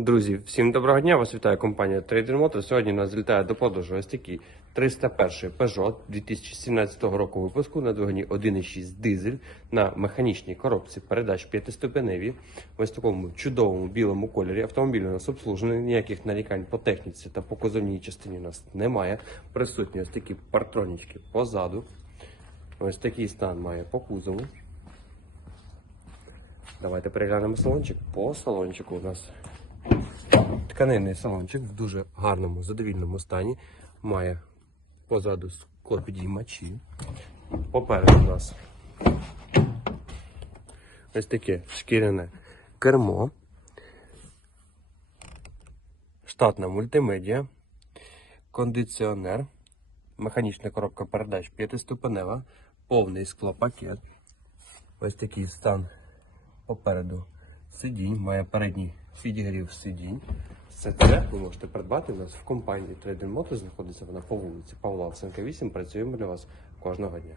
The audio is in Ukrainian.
Друзі, всім доброго дня! Вас вітає компанія Trader Motor. Сьогодні нас злітає до продажу ось такий 301 Peugeot 2017 року випуску на двигуні 1.6 дизель на механічній коробці передач п'ятиступеневі. В ось такому чудовому білому кольорі. Автомобіль у нас обслужений, ніяких нарікань по техніці та по кузовній частині у нас немає. Присутні ось такі партронічки позаду. Ось такий стан має по кузову. Давайте переглянемо салончик. По салончику у нас Тканинний салончик в дуже гарному, задовільному стані. Має позаду склопідіймачі. Попереду у нас ось таке шкіряне кермо. Штатна мультимедіа, кондиціонер, механічна коробка передач п'ятиступенева, повний склопакет. Ось такий стан попереду сидінь, має передній підігрів сидінь. Це це ви можете придбати у нас в компанії Trading Motors Знаходиться вона по вулиці Павла Овсенка 8. Працюємо для вас кожного дня.